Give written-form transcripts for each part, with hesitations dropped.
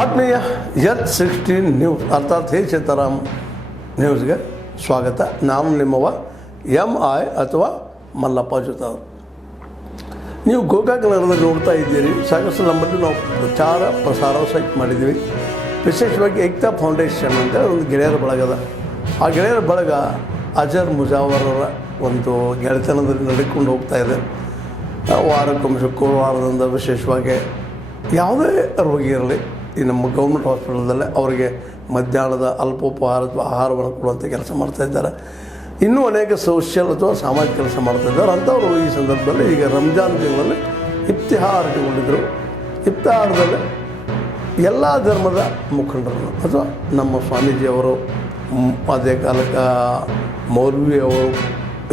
ಆತ್ಮೀಯ H16 news ಅರ್ಥಾತ್ ಹೇ ಸೀತಾರಾಮ್ ನ್ಯೂಸ್ಗೆ ಸ್ವಾಗತ. ನಾನು ನಿಮ್ಮವ MI ಅಥವಾ ಮಲ್ಲಪ್ಪ ಜೊತೆ. ನೀವು ಗೋಕಾಕ್ ನಗರದಲ್ಲಿ ನೋಡ್ತಾ ಇದ್ದೀರಿ. ಸಾಕಷ್ಟು ನಮ್ಮಲ್ಲಿ ನಾವು ಪ್ರಚಾರ ಪ್ರಸಾರ ಸಹಿತ ಮಾಡಿದ್ದೀವಿ. ವಿಶೇಷವಾಗಿ ಏಕ್ತಾ ಫೌಂಡೇಶನ್ ಅಂತ ಒಂದು ಗೆಳೆಯರ ಬಳಗದ. ಆ ಗೆಳೆಯರ ಬಳಗ ಅಜರ್ ಮುಜಾವರರ ಒಂದು ಗೆಳೆತನದಲ್ಲಿ ನಡ್ಕೊಂಡು ಹೋಗ್ತಾ ಇದೆ. ವಾರಕ್ಕೊಮ್ಮೆ ಶುಕ್ರವಾರದಿಂದ ವಿಶೇಷವಾಗಿ ಯಾವುದೇ ರೋಗಿ ಇರಲಿ ಈ ನಮ್ಮ ಗೌರ್ಮೆಂಟ್ ಹಾಸ್ಪಿಟಲ್ದಲ್ಲೇ ಅವರಿಗೆ ಮಧ್ಯಾಹ್ನದ ಅಲ್ಪೋಪಹಾರ ಅಥವಾ ಆಹಾರವನ್ನು ಕೊಡುವಂಥ ಕೆಲಸ ಮಾಡ್ತಾಯಿದ್ದಾರೆ. ಇನ್ನೂ ಅನೇಕ ಸೋಷಿಯಲ್ ಅಥವಾ ಸಾಮಾಜಿಕ ಕೆಲಸ ಮಾಡ್ತಾಯಿದ್ದಾರೆ. ಅಂಥವರು ಈ ಸಂದರ್ಭದಲ್ಲಿ ಈಗ ರಂಜಾನ್ ತಿಂಗಳಲ್ಲಿ ಇಫ್ತಿಹಾರಗೊಂಡಿದ್ದರು. ಇಫ್ತಿಹಾರದಲ್ಲಿ ಎಲ್ಲ ಧರ್ಮದ ಮುಖಂಡರನ್ನು ಅಥವಾ ನಮ್ಮ ಸ್ವಾಮೀಜಿಯವರು, ಅದೇ ಕಾಲಕ್ಕೆ ಮೌಲ್ವಿಯವರು,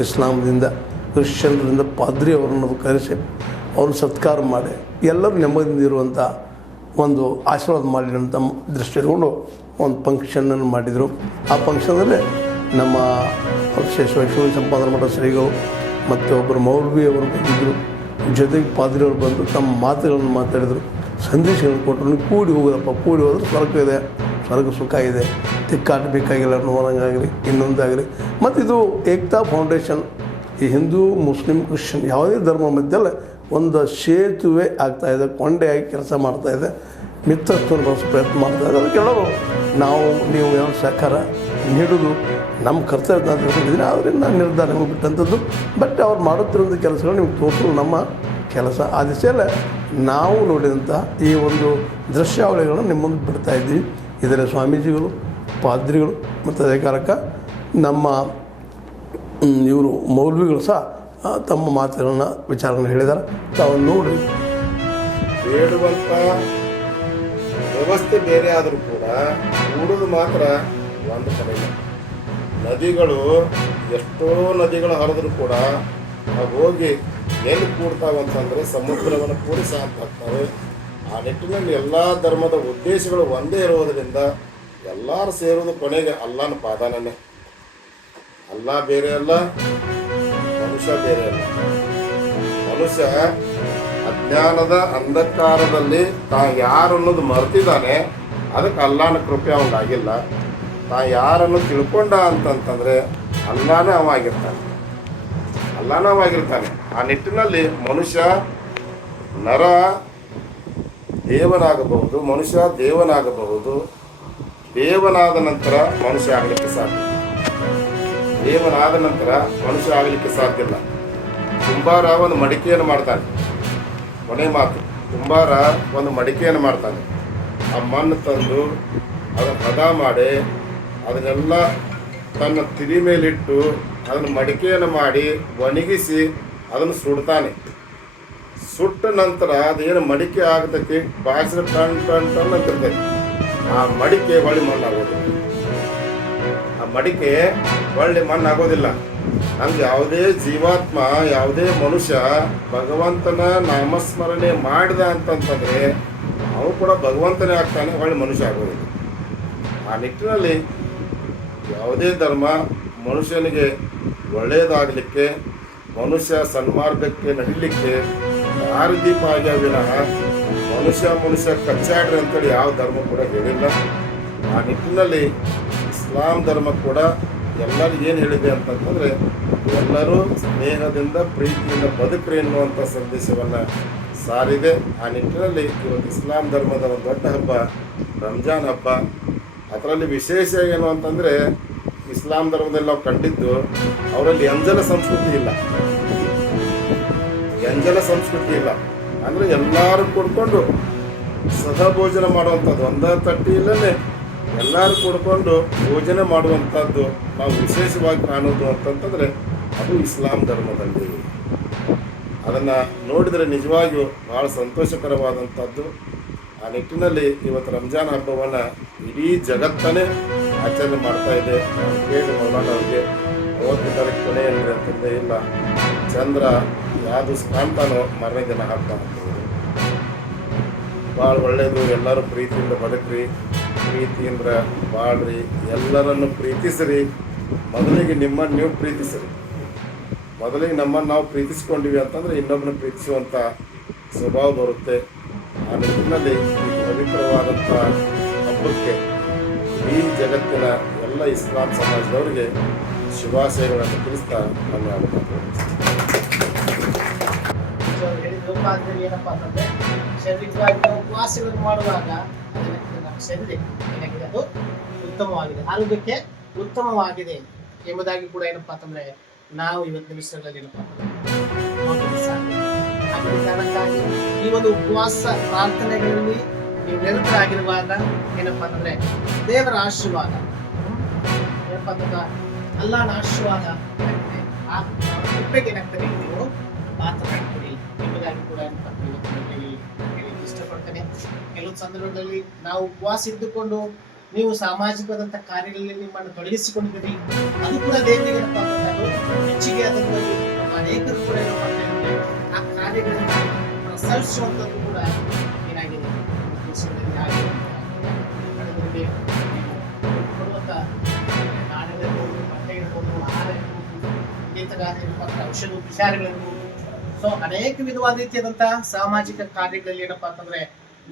ಇಸ್ಲಾಮದಿಂದ ಕ್ರಿಶ್ಚಿಯನ್ರಿಂದ ಪಾದ್ರಿ ಅವರನ್ನು ಕರೆಸಿ ಅವರು ಸತ್ಕಾರ ಮಾಡಿ ಎಲ್ಲರೂ ನೆಮ್ಮದಿಯಿಂದ ಇರುವಂಥ ಒಂದು ಆಶೀರ್ವಾದ ಮಾಡಲಿ ಅಂತ ದೃಷ್ಟಿ ಇಟ್ಕೊಂಡು ಒಂದು ಫಂಕ್ಷನನ್ನು ಮಾಡಿದರು. ಆ ಫಂಕ್ಷನಲ್ಲಿ ನಮ್ಮ ವಿಶೇಷವಾಗಿ ಶಿವ ಸಂಪಾದನಾ ಮಠ ಶ್ರೀಗಳು ಮತ್ತು ಒಬ್ಬರು ಮೌಲ್ವಿಯವರು ಬಂದಿದ್ದರು. ಜೊತೆಗೆ ಪಾದ್ರಿಯವರು ಬಂದು ತಮ್ಮ ಮಾತುಗಳನ್ನು ಮಾತಾಡಿದರು, ಸಂದೇಶಗಳನ್ನು ಕೊಟ್ಟರು. ಕೂಡಿ ಹೋಗೋದಪ್ಪ, ಕೂಡಿ ಹೋದ್ರೆ ಸ್ವರ್ಗ ಇದೆ, ಸ್ವರ್ಗ ಸುಖ ಇದೆ, ತಿಕ್ಕಾಟ ಬೇಕಾಗಿಲ್ಲ ಅನ್ನೋರಂಗಾಗಲಿ ಇನ್ನೊಂದಾಗಲಿ. ಮತ್ತು ಇದು ಏಕ್ತಾ ಫೌಂಡೇಶನ್ ಈ ಹಿಂದೂ ಮುಸ್ಲಿಂ ಕ್ರಿಶ್ಚಿಯನ್ ಯಾವುದೇ ಧರ್ಮ ಮಧ್ಯದಲ್ಲಿ ಒಂದು ಸೇತುವೆ ಆಗ್ತಾಯಿದೆ, ಕೊಂಡೆಯಾಗಿ ಕೆಲಸ ಮಾಡ್ತಾಯಿದೆ, ಮಿತ್ರತ್ವವನ್ನು ಬಳಸೋ ಪ್ರಯತ್ನ ಮಾಡ್ತಾಯಿದೆ. ಅದಕ್ಕೆಲ್ಲರೂ ನಾವು ನೀವು ಯಾವ ಸಹಕಾರ ನೀಡೋದು ನಮ್ಮ ಕರ್ತವ್ಯ ಅಂತ ಹೇಳ್ತಿದ್ದೀನಿ. ಆದ್ದರಿಂದ ನಾನು ನಿರ್ಧಾರ ನಿಮಗೆ ಬಿಟ್ಟಂಥದ್ದು. ಬಟ್ ಅವ್ರು ಮಾಡುತ್ತಿರುವಂಥ ಕೆಲಸಗಳು ನಿಮ್ಗೆ ತೋರಿಸಲು ನಮ್ಮ ಕೆಲಸ. ಆ ದಿಸೆಯಲ್ಲೇ ನಾವು ನೋಡಿದಂಥ ಈ ಒಂದು ದೃಶ್ಯಾವಳಿಗಳನ್ನು ನಿಮ್ಮ ಮುಂದೆ ಬಿಡ್ತಾಯಿದ್ದೀವಿ. ಇದರ ಸ್ವಾಮೀಜಿಗಳು, ಪಾದ್ರಿಗಳು ಮತ್ತು ಅದೇ ಕಾಲಕ್ಕೆ ನಮ್ಮ ಇವರು ಮೌಲ್ವಿಗಳು ಸಹ ತಮ್ಮ ಮಾತುಗಳನ್ನು ವಿಚಾರಗಳನ್ನು ಹೇಳಿದ್ದಾರೆ. ತಾವು ನೋಡ್ರಿ. ಬೇಡುವಂಥ ವ್ಯವಸ್ಥೆ ಬೇರೆ ಆದರೂ ಕೂಡ ಕೂಡೋದು ಮಾತ್ರ ಒಂದು ಕಡೆ. ನದಿಗಳು ಎಷ್ಟೋ ನದಿಗಳು ಹರಿದ್ರು ಕೂಡ ನಾವು ಹೋಗಿ ಎಲ್ಲಿ ಕೂಡ್ತಾವೆ ಅಂತಂದರೆ ಸಮುದ್ರವನ್ನು ಕೂಡಿ ಸಾಕಾಗ್ತವೆ. ಆ ನಿಟ್ಟಿನಲ್ಲಿ ಎಲ್ಲ ಧರ್ಮದ ಉದ್ದೇಶಗಳು ಒಂದೇ ಇರೋದರಿಂದ ಎಲ್ಲರೂ ಸೇರೋದು ಕೊನೆಗೆ ಅಲ್ಲಾನ ಪಾದಾನೇ. ಅಲ್ಲ ಬೇರೆ ಅಲ್ಲ, ಮನುಷ್ಯ ಬೇರೆ ಅಲ್ಲ. ಮನುಷ್ಯ ಅಜ್ಞಾನದ ಅಂಧಕಾರದಲ್ಲಿ ಯಾರು ಅನ್ನೋದು ಮರ್ತಿದ್ದಾನೆ. ಅದಕ್ಕೆ ಅಲ್ಲಾನ ಕೃಪೆ ಅವನಾಗಿಲ್ಲ. ಯಾರನ್ನು ತಿಳ್ಕೊಂಡ ಅಂತಂತಂದರೆ ಅಲ್ಲಾನೇ ಅವಾಗಿರ್ತಾನೆ. ಆ ನಿಟ್ಟಿನಲ್ಲಿ ಮನುಷ್ಯ ನರ ದೇವನಾಗಬಹುದು, ಮನುಷ್ಯ ದೇವನಾಗಬಹುದು. ದೇವನಾದ ನಂತರ ಮನುಷ್ಯ ಆಗಲಿಕ್ಕೆ ಸಾಧ್ಯ. ದೇವನಾದ ನಂತರ ಮನುಷ್ಯ ಆಗಲಿಕ್ಕೆ ಸಾಧ್ಯ ಇಲ್ಲ. ಕುಂಬಾರ ಒಂದು ಮಡಿಕೆಯನ್ನು ಮಾಡ್ತಾನೆ. ಕೊನೆ ಮಾತು, ಕುಂಬಾರ ಒಂದು ಮಡಿಕೆಯನ್ನು ಮಾಡ್ತಾನೆ. ಆ ಮಣ್ಣು ತಂದು ಅದನ್ನು ಹದ ಮಾಡಿ ಅದನ್ನೆಲ್ಲ ತನ್ನ ತಿಳಿ ಮೇಲಿಟ್ಟು ಅದನ್ನು ಮಡಿಕೆಯನ್ನು ಮಾಡಿ ಒಣಗಿಸಿ ಅದನ್ನು ಸುಡ್ತಾನೆ. ಸುಟ್ಟ ನಂತರ ಅದೇನು ಮಡಿಕೆ ಆಗ್ತೈತಿ, ಬಾಸಿನ ಟನ್ ಟನ್ ಟನ್ ಅಂತಿರ್ತೈತಿ. ಆ ಮಡಿಕೆ ಹೊಳ್ಳಿ ಮಣ್ಣಾಗೋದಿಲ್ಲ. ಮಡಿಕೆ ಒಳ್ಳೆ ಮಣ್ಣಾಗೋದಿಲ್ಲ. ಹಂಗೆ ಯಾವುದೇ ಜೀವಾತ್ಮ, ಯಾವುದೇ ಮನುಷ್ಯ ಭಗವಂತನ ನಾಮಸ್ಮರಣೆ ಮಾಡಿದ ಅಂತಂತಂದರೆ ಅವನು ಕೂಡ ಭಗವಂತನೇ ಆಗ್ತಾನೆ, ಒಳ್ಳೆ ಮನುಷ್ಯ ಆಗೋದಿಲ್ಲ. ಆ ನಿಟ್ಟಿನಲ್ಲಿ ಯಾವುದೇ ಧರ್ಮ ಮನುಷ್ಯನಿಗೆ ಒಳ್ಳೆಯದಾಗಲಿಕ್ಕೆ, ಮನುಷ್ಯ ಸನ್ಮಾರ್ಗಕ್ಕೆ ನಡೀಲಿಕ್ಕೆ ದಾರಿದೀಪ ಆಗ್ಯಾವ ವಿನಃ ಮನುಷ್ಯ ಕಚ್ಚಾಡ್ರಿ ಅಂತೇಳಿ ಯಾವ ಧರ್ಮ ಕೂಡ ಹೇಳಿಲ್ಲ. ಆ ನಿಟ್ಟಿನಲ್ಲಿ ಇಸ್ಲಾಂ ಧರ್ಮ ಕೂಡ ಎಲ್ಲರಿಗೂ ಏನು ಹೇಳಿದೆ ಅಂತಂತಂದರೆ ಎಲ್ಲರೂ ಸ್ನೇಹದಿಂದ ಪ್ರೀತಿಯಿಂದ ಬದುಕ್ರಿ ಎನ್ನುವಂಥ ಸಂದೇಶವನ್ನು ಸಾರಿದೆ. ಆ ನಿಟ್ಟಿನಲ್ಲಿ ಇವತ್ತು ಇಸ್ಲಾಂ ಧರ್ಮದ ಒಂದು ದೊಡ್ಡ ಹಬ್ಬ ರಂಜಾನ್ ಹಬ್ಬ. ಅದರಲ್ಲಿ ವಿಶೇಷ ಏನು ಅಂತಂದರೆ ಇಸ್ಲಾಂ ಧರ್ಮದಲ್ಲಿ ನಾವು ಕಂಡಿದ್ದು ಅವರಲ್ಲಿ ಎಂಜಲ ಸಂಸ್ಕೃತಿ ಇಲ್ಲ. ಅಂದರೆ ಎಲ್ಲರೂ ಕೊಡ್ಕೊಂಡು ಸಹಭೋಜನ ಮಾಡುವಂಥದ್ದು, ಒಂದೇ ತಟ್ಟಿಯಲ್ಲೇ ಎಲ್ಲರೂ ಕೂಡ್ಕೊಂಡು ಭೋಜನ ಮಾಡುವಂಥದ್ದು ನಾವು ವಿಶೇಷವಾಗಿ ಕಾಣೋದು ಅಂತಂತಂದರೆ ಅದು ಇಸ್ಲಾಂ ಧರ್ಮದಲ್ಲಿ. ಅದನ್ನು ನೋಡಿದರೆ ನಿಜವಾಗಿಯೂ ಭಾಳ ಸಂತೋಷಕರವಾದಂಥದ್ದು. ಆ ನಿಟ್ಟಿನಲ್ಲಿ ಇವತ್ತು ರಂಜಾನ್ ಹಬ್ಬವನ್ನು ಇಡೀ ಜಗತ್ತನ್ನೇ ಆಚರಣೆ ಮಾಡ್ತಾ ಇದೆ. ಕೇಳಿ ಮೌಲಾನ ಅವರಿಗೆ 30 ತಾರೀಕು ಕೊನೆ ಅಂದರೆ ಅಂತಂದೇ ಇಲ್ಲ, ಚಂದ್ರ ಯಾವುದು ಕಾಣ್ತಾನೋ ಮರನೇ ದಿನ ಹಬ್ಬ ಅಂತ. ಭಾಳ ಒಳ್ಳೆಯದು. ಎಲ್ಲರೂ ಪ್ರೀತಿಯಿಂದ ಬದುಕ್ರಿ, ಪ್ರೀತಿಯಿಂದ ಬಾಳ್ರಿ, ಎಲ್ಲರನ್ನು ಪ್ರೀತಿಸ್ರಿ. ಮೊದಲಿಗೆ ನಿಮ್ಮನ್ನು ನೀವು ಪ್ರೀತಿಸ್ರಿ. ಮೊದಲಿಗೆ ನಮ್ಮನ್ನು ನಾವು ಪ್ರೀತಿಸ್ಕೊಂಡಿವಿ ಅಂತಂದರೆ ಇನ್ನೊಬ್ಬನ ಪ್ರೀತಿಸುವಂಥ ಸ್ವಭಾವ ಬರುತ್ತೆ. ಆ ನಿಟ್ಟಿನಲ್ಲಿ ಪವಿತ್ರವಾದಂಥ ಹಬ್ಬಕ್ಕೆ ಈ ಜಗತ್ತಿನ ಎಲ್ಲ ಇಸ್ಲಾಂ ಸಮಾಜದವರಿಗೆ ಶುಭಾಶಯಗಳನ್ನು ತಿಳಿಸ್ತಾ ನನ್ನ ಹೇಳಿದ ಏನಪ್ಪಾ ಅಂತಂದ್ರೆ ಶಾರೀರಿಕವಾಗಿ ನಾವು ಉಪವಾಸಗಳನ್ನು ಮಾಡುವಾಗ ನಮ್ಮ ಶರೀರ ಏನಾಗಿದೆ ಅದು ಉತ್ತಮವಾಗಿದೆ, ಆರೋಗ್ಯಕ್ಕೆ ಉತ್ತಮವಾಗಿದೆ ಎಂಬುದಾಗಿ ಕೂಡ ಏನಪ್ಪಾ ಅಂತಂದ್ರೆ ನಾವು ಇವತ್ತಿನ ವಿಷಯಗಳಲ್ಲಿ ಏನಪ್ಪಾ ಅಂತಂದ್ರೆ ಕಾರಣಕ್ಕಾಗಿ ಈ ಒಂದು ಉಪವಾಸ ಪ್ರಾರ್ಥನೆಗಳಲ್ಲಿ ನೀವು ನಿರತರಾಗಿರುವಾಗ ಏನಪ್ಪಾ ಅಂತಂದ್ರೆ ದೇವರ ಆಶೀರ್ವಾದ ಏನಪ್ಪಾ ಅಂತಂದ್ರೆ ಅಲ್ಲಾಹನ ಆಶೀರ್ವಾದ ಏನಾಗ್ತದೆ ಆ ಕೃಪೆಗೆ ಏನಾಗ್ತದೆ ನೀವು ಮಾತನಾಡ್ತೀರಿ ಎಂಬುದಾಗಿ ಕೂಡ ಏನಪ್ಪಾ ಹೇಳಲಿಕ್ಕೆ ಇಷ್ಟಪಡ್ತೇನೆ. ಕೆಲವು ಸಂದರ್ಭದಲ್ಲಿ ನಾವು ಉಪವಾಸ ಇದ್ದುಕೊಂಡು ನೀವು ಸಾಮಾಜಿಕವಾದಂತಹ ಕಾರ್ಯಗಳಲ್ಲಿ ನಿಮ್ಮನ್ನು ತೊಡಗಿಸಿಕೊಂಡಿದ್ದೀರಿ, ಅದು ಕೂಡ ದೇವರಿಗೆ ಏನಪ್ಪಾ ಅಂತಂದ್ರೆ ಹೆಚ್ಚಿಗೆ ಆದಂಥದ್ದು. ಅನೇಕರು ಕೂಡ ಏನಪ್ಪಾ ಅಂತಂದ್ರೆ ಆ ಕಾರ್ಯಗಳನ್ನ ಪ್ರಸರಿಸುವಂಥದ್ದು ಕೂಡ ಏನಾಗಿದೆ ದೇಶದಲ್ಲಿ ಆಗಿದೆ. ಕೊಡುವಂತ ನಾಣ್ಯಗಳಿರ್ಬೋದು, ಬಟ್ಟೆ ಇರ್ಬೋದು, ಆಹಾರ ಇರ್ಬೋದು, ಇನ್ನಿತರ ಔಷಧ ಉಪಚಾರಗಳಿರ್ಬೋದು, ಸೊ ಅನೇಕ ವಿಧವಾದ ರೀತಿಯಾದಂತಹ ಸಾಮಾಜಿಕ ಕಾರ್ಯಗಳಲ್ಲಿ ಏನಪ್ಪಾ ಅಂತಂದ್ರೆ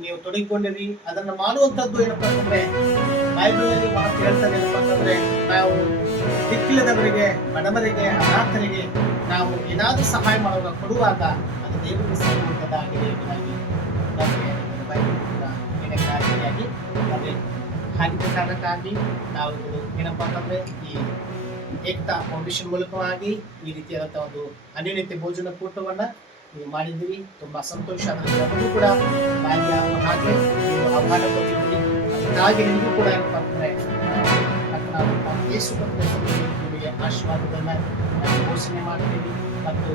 ನೀವು ತೊಡಗಿಕೊಂಡಿರಿ. ಅದನ್ನ ಮಾಡುವಂತದ್ದು ಏನಪ್ಪಾ ಅಂತಂದ್ರೆ ಬೈಬಲಲ್ಲಿ ಮಾತು ಹೇಳ್ತಾರೆ ಏನಪ್ಪಾ ಅಂತಂದ್ರೆ ನಾವು ದಿಕ್ಕಿಲ್ಲದವರಿಗೆ, ಬಡವರಿಗೆ, ಅನಾಥರಿಗೆ ನಾವು ಏನಾದ್ರೂ ಸಹಾಯ ಮಾಡುವಾಗ ಕೊಡುವಾಗ ಅದು ದೇವರಿಗೆ ಸಲ್ಲುವಂತದ್ದಾಗಿದೆ ಎಂಬುದಾಗಿ ಬೈಬಲ್ ಕೂಡ ಏನಾಗಿ ಹಾಗಿದ್ದ ಕಾರಣಕ್ಕಾಗಿ ನಾವು ಏನಪ್ಪಾ ಅಂತಂದ್ರೆ ಈ ಏಕತಾ ಫೌಂಡೇಶನ್ ಮೂಲಕವಾಗಿ ಈ ರೀತಿಯಾದಂತಹ ಒಂದು ಅನ್ಯೋನ್ಯತೆ ಭೋಜನ ಕೂಟವನ್ನ ನೀವು ಮಾಡಿದ್ದೀರಿ. ತುಂಬಾ ಸಂತೋಷ. ಅದನ್ನು ಕೂಡ ಹಾಗೆ ನೀವು ಆಹ್ವಾನ ಕೊಟ್ಟಿದ್ದೀರಿ. ಹಾಗೆ ನಿಮಗೂ ಕೂಡ ಏನಪ್ಪಾ ಅಂತಂದ್ರೆ ಯೇಸು ನಿಮಗೆ ಆಶೀರ್ವಾದಗಳನ್ನ ಘೋಷಣೆ ಮಾಡ್ತೀವಿ. ಮತ್ತು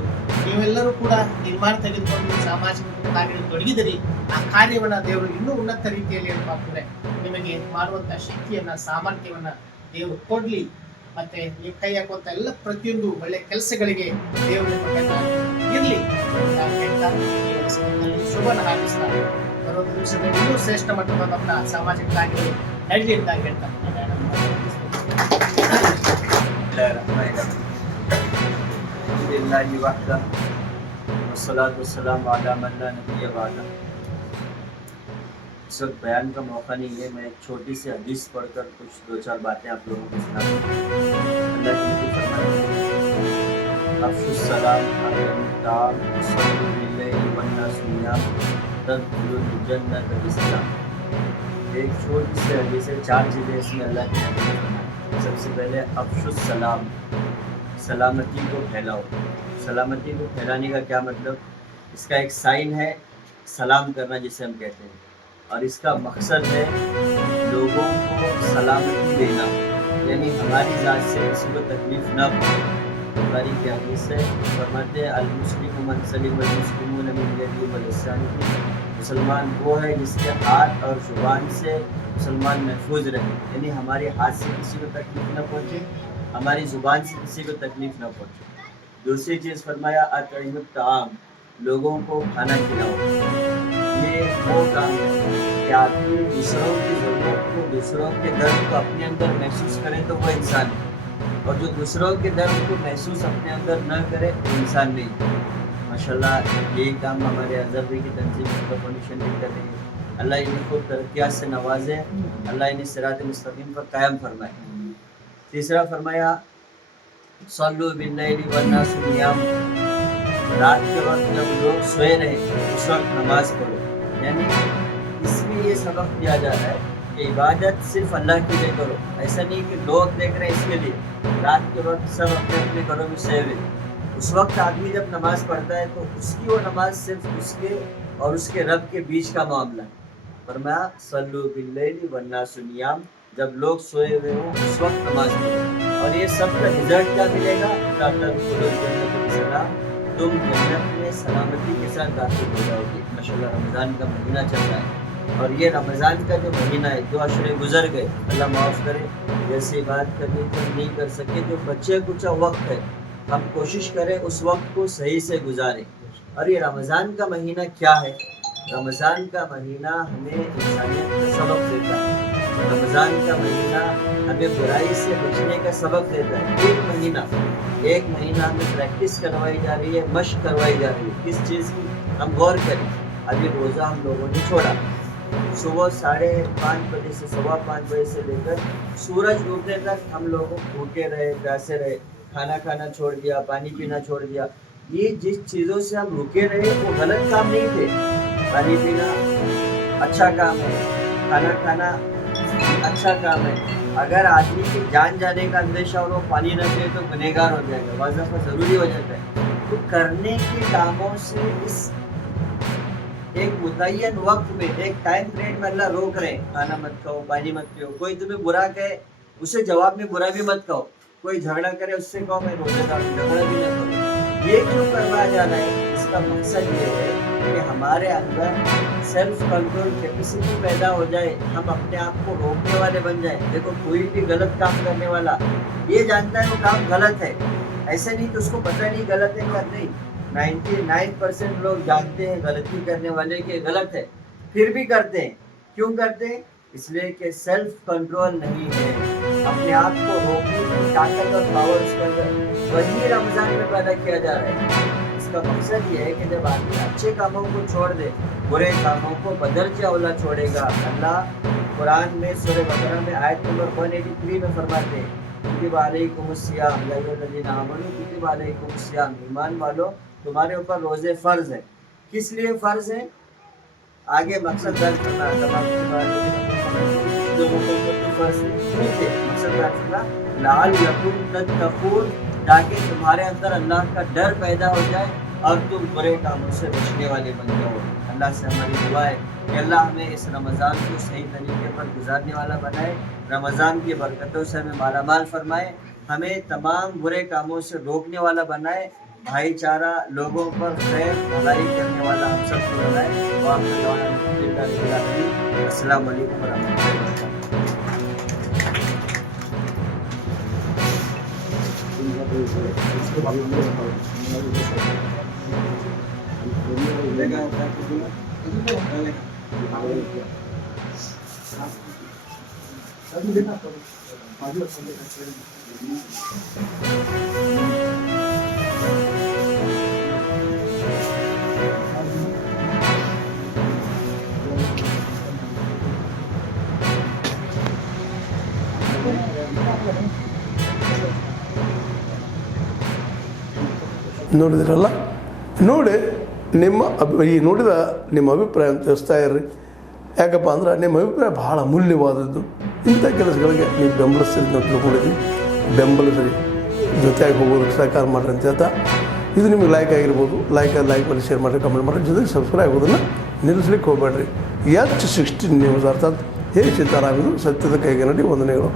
ನೀವೆಲ್ಲರೂ ಕೂಡ ನಿರ್ಮಾಣ ತೆಗೆದುಕೊಂಡು ಸಾಮಾಜಿಕ ಕಾರ್ಯದಲ್ಲಿ ತೊಡಗಿದಿರಿ. ಆ ಕಾರ್ಯವನ್ನ ದೇವರು ಇನ್ನೂ ಉನ್ನತ ರೀತಿಯಲ್ಲಿ ಏನಪ್ಪಾ ಅಂತಂದ್ರೆ ನಿಮಗೆ ಮಾಡುವಂತ ಶಕ್ತಿಯನ್ನ, ಸಾಮರ್ಥ್ಯವನ್ನ ದೇವರು ಕೊಡ್ಲಿ. ಮತ್ತೆ ನೀವು ಕೈ ಹಾಕುವಂತ ಎಲ್ಲ ಪ್ರತಿಯೊಂದು ಒಳ್ಳೆ ಕೆಲಸಗಳಿಗೆ ದೇವರು ಇರ್ಲಿ. ಶುಭನ ಹಾಕಿಸ್ತಾರೆ. ಬರುವ ದಿವಸದಲ್ಲಿ ಇನ್ನೂ ಶ್ರೇಷ್ಠ ಮಟ್ಟವಾದಂತಹ ಸಾಮಾಜಿಕ ಕಾರ್ಯಗಳು ನಡಲಿ ಅಂತ ಹೇಳ್ತಾರೆ. इस वक्त बयान का मौका नहीं है, मैं एक छोटी सी हदीस पढ़कर कुछ दो चार बातें आप लोगों को सुना अल्लाह की नबी फरमाते अफ़शुस सलाम अक़िमुत्ताम वसल्लु बिल्लैलि वन्नासु नियाम तदखुलुल जन्नत बिसलाम। एक छोटी सी हदीस है, चार चीज़ें इसमें अल्लाह की नबी ने फरमाई। सबसे पहले अफ़शुस सलाम, सलामती को फैलाओ। सलामती को फैलाने का क्या मतलब? इसका एक साइन है सलाम करना, जिसे हम कहते हैं, और इसका मकसद है लोगों को सलामती देना, यानी हमारी ज़ात से किसी को तकलीफ ना पहुँचे। बुखारी की हदीस है, फरमाते हैं अल मुस्लिम मन सलिमल मुस्लिमून मिन यदिही व लिसानिही। मुसलमान वो है जिसके हाथ और ज़ुबान से मुसलमान महफूज रहे, यानी हमारे हाथ से किसी को तकलीफ ना पहुँचे, हमारी ज़ुबान से किसी को तकलीफ ना पहुँचे। दूसरी चीज़ फरमाया अतइमुत ताम, लोगों को खाना खिलाओ। ये वो काम है कि आदमी दूसरों की ज़रूरत को, दूसरों के दर्द को अपने अंदर महसूस करे तो वो इंसान है, और जो दूसरों के दर्द को महसूस अपने अंदर न करे वो इंसान नहीं। माशाल्लाह यही काम हमारे अज़हर की तंजीम फाउंडेशन भी कर रही है। अल्लाह इन्हें खुद तरक्यात से नवाजे, अल्लाह इन्हें सिरात मुस्तकीम पर कायम फरमाए। तीसरा फरमाया सल्लु बिल्लैलि वन्नासु नियाम, रात के वक्त जब लोग सोए रहे उस वक्त नमाज पढ़ो। यानी इसमें ये सबक दिया जा रहा है कि इबादत सिर्फ अल्लाह के लिए करो, ऐसा नहीं कि लोग देख रहे हैं इसके लिए। रात के वक्त सब अपने अपने घरों में सोए हुए, उस वक्त आदमी जब नमाज पढ़ता है तो उसकी वो नमाज सिर्फ उसके और उसके रब के बीच का मामला है। फरमाया सल्लु बिल्लैलि वन्नासु नियाम, जब लोग सोए हुए हो उस वक्त नमाज पढ़ो। और ये सब का रिजल्ट क्या मिलेगा? तुम जन्नत में सलामती के साथ दाखिल हो जाओगे। माशाल्लाह रमज़ान का महीना चल रहा है, और ये रमज़ान का जो महीना है, 2 अशरे गुजर गए, अल्लाह माफ़ करे, जैसे बात करनी तो नहीं कर सके, जो बच्चे कुछ वक्त है हम कोशिश करें उस वक्त को सही से गुजारें। और ये रमज़ान का महीना क्या है? रमज़ान का महीना हमें इंसानियत का सबक देता है। रमज़ान का महीना हमें बुराई से बचने का सबक देता है। एक महीना हमें प्रैक्टिस करवाई जा रही है, मशक करवाई जा रही है। किस चीज़ की? हम गौर करें। अभी रोज़ा हम लोगों ने छोड़ा, सुबह 5:30 बजे से 5:15 बजे से लेकर सूरज डूबने तक हम लोग भूखे रहे, प्यासे रहे, खाना खाना छोड़ दिया, पानी पीना छोड़ दिया। ये जिस चीज़ों से हम रुके रहे वो गलत काम नहीं थे। पानी पीना अच्छा काम है, खाना खाना अच्छा काम है। अगर आदमी की जान जाने का अंदेशा और वो पानी न पिए तो गुनहगार हो जाएगा, वज़ीफ़ा ज़रूरी हो जाता है। तो करने के कामों से इस एक मुतय्यन वक्त में, एक टाइम पीरियड में अल्लाह रोक रहे हैं। खाना मत खाओ, पानी मत पियो। कोई तुम्हें बुरा कहे उसे जवाब में बुरा भी मत कहो। कोई झगड़ा करे उससे कहो मैं रोज़ेदार हूं, झगड़ा भी न करो। ये क्यों करवाया जा रहा है? इसका मकसद ये है कि हमारे अंदर सेल्फ कंट्रोल कैपेसिटी पैदा हो जाए, हम अपने आप को रोकने वाले बन जाए। देखो कोई भी गलत काम करने वाला ये जानता है वो काम गलत है, ऐसे नहीं कि उसको पता नहीं गलत है क्या नहीं। 99% लोग जानते हैं गलती करने वाले कि गलत है, फिर भी करते हैं। क्यों करते हैं? इसलिए कि सेल्फ कंट्रोल नहीं है। अपने आप को रोकने की ताकत और पावर उसके अंदर वही रमज़ान में पैदा किया जा रहा है। इसका मकसद ये है कि जब आदमी अच्छे कामों को छोड़ दे, बुरे कामों को बदरजा अवला छोड़ेगा। अल्लाह कुरान में सूरह बकरा में आयत नंबर 183 में फरमाते हैं, कुतिबा अलैकुमुस्सियाम या अय्युहल्लज़ीना आमनू कुतिबा अलैकुमुस्सियाम, ईमान वालों तुम्हारे ऊपर रोज़े फ़र्ज़ है। किस लिए फ़र्ज़ है? आगे मकसद दर्ज करना है। लोगों को तो फ़र्ज़ नहीं थे, मकसद दर्ज करना लअल्लकुम तत्तक़ून, ताकि तुम्हारे अंदर अल्लाह का डर पैदा हो जाए और तुम बुरे कामों से बचने वाले बन जाओ। अल्लाह से हमारी दुआ है कि अल्लाह हमें इस रमज़ान को सही तरीके पर गुजारने वाला बनाए, रमज़ान की बरकतों से हमें मालामाल फरमाए, हमें तमाम बुरे कामों से रोकने वाला बनाए, भाईचारा, लोगों पर खैर भलाई करने वाला हम सबको बनाए। अस्सलाम वालेकुम वरहमतुल्लाहि ನೋಡಿದ್ರಲ್ಲ, ನೋಡಿ ಈ ನೋಡಿದ ನಿಮ್ಮ ಅಭಿಪ್ರಾಯ ತಿಳಿಸ್ತಾ ಇರ್ರಿ. ಯಾಕಪ್ಪ ಅಂದ್ರೆ ನಿಮ್ಮ ಅಭಿಪ್ರಾಯ ಭಾಳ ಅಮೂಲ್ಯವಾದದ್ದು. ಇಂಥ ಕೆಲಸಗಳಿಗೆ ನೀವು ಬೆಂಬಲಿಸ್ತೀರಿ ನಾವು ತಿಳ್ಕೊಂಡಿದ್ವಿ. ಬೆಂಬಲಿಸ್ರಿ, ಜೊತೆಯಾಗಿ ಹೋಗೋದಕ್ಕೆ ಸಹಕಾರ ಮಾಡಿರಿ ಅಂತ ಹೇಳ್ತಾ, ಇದು ನಿಮಗೆ ಲೈಕ್ ಆಗಿರ್ಬೋದು. ಲೈಕ್ ಮಾಡಿ, ಶೇರ್ ಮಾಡಿರಿ, ಕಮೆಂಟ್ ಮಾಡಿರಿ, ಜೊತೆಗೆ ಸಬ್ಸ್ಕ್ರೈಬ್ ಆಗೋದನ್ನು ನಿಲ್ಲಿಸ್ಲಿಕ್ಕೆ ಹೋಗಬೇಡ್ರಿ. H16 ನ್ಯೂಸ್ ಅರ್ಥಾತ್ ಹೇ ಸೀತಾರಾಮ್, ಇದು ಸತ್ಯದ ಕೈಗೆ ನಡಿ. ವಂದನೆಗಳು.